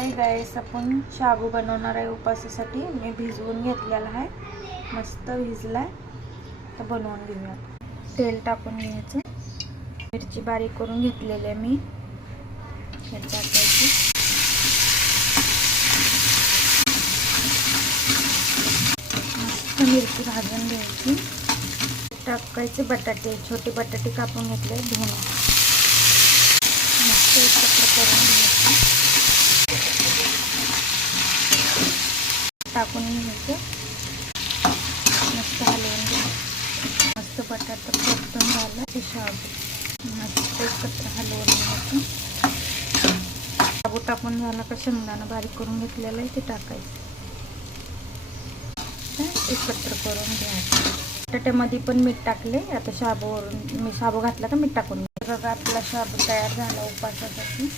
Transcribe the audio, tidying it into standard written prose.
Hi guys, आपण शाबू बनवणार आहे उपासासाठी. मी भिजवून घेतलेला आहे, मस्त भिजलाय. तर बनवून घेऊया. तेल टाकून घ्यायचं. मिरची बारीक करून घेतलेली आहे मी, हे टाकायची. मस्त मिरची भाजून घ्यायची. टाकायचे बटाटे, छोटे बटाटे कापून घेतले, धुवून मस्त एकत्र करून घ्यायचे. टाकून घ्यायचं, मस्त हलवून घ्यायचं. मस्त बटाटा परतून झाला की शाबू मस्त एकत्र हलवून घ्यायचं. शाबू टाकून झाला का शेंगदाणा बारीक करून घेतलेलं आहे ते टाकायचं. एकत्र करून घ्यायचं. बटाट्यामध्ये पण मीठ टाकले. आता शाबूवरून मी शाबू घातला का मीठ टाकून बघा. आपला शाबू तयार झाला उपासासाठी.